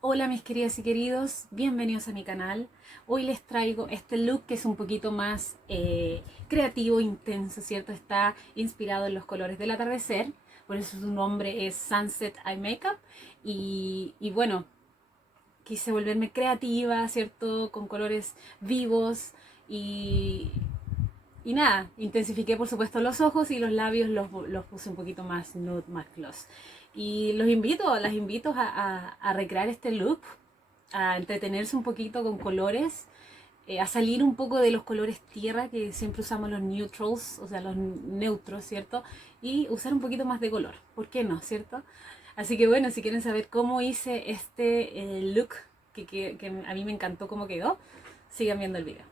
Hola mis queridas y queridos, bienvenidos a mi canal. Hoy les traigo este look que es un poquito más creativo, intenso, ¿cierto? Está inspirado en los colores del atardecer, por eso su nombre es Sunset Eye Makeup. Y bueno, quise volverme creativa, ¿cierto? Con colores vivos y, y nada, intensifiqué por supuesto los ojos y los labios los puse un poquito más nude, más gloss. Y las invito a recrear este look, a entretenerse un poquito con colores, a salir un poco de los colores tierra que siempre usamos los neutrals, o sea, los neutros, ¿cierto? Y usar un poquito más de color, ¿por qué no, cierto? Así que bueno, si quieren saber cómo hice este look, que a mí me encantó cómo quedó, sigan viendo el video.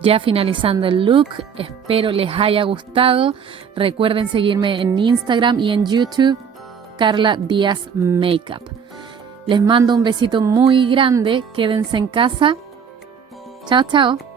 ya finalizando el look. Espero les haya gustado. Recuerden seguirme en Instagram y en YouTube, Carla Díaz Makeup. Les mando un besito muy grande. Quédense en casa. Chao, chao.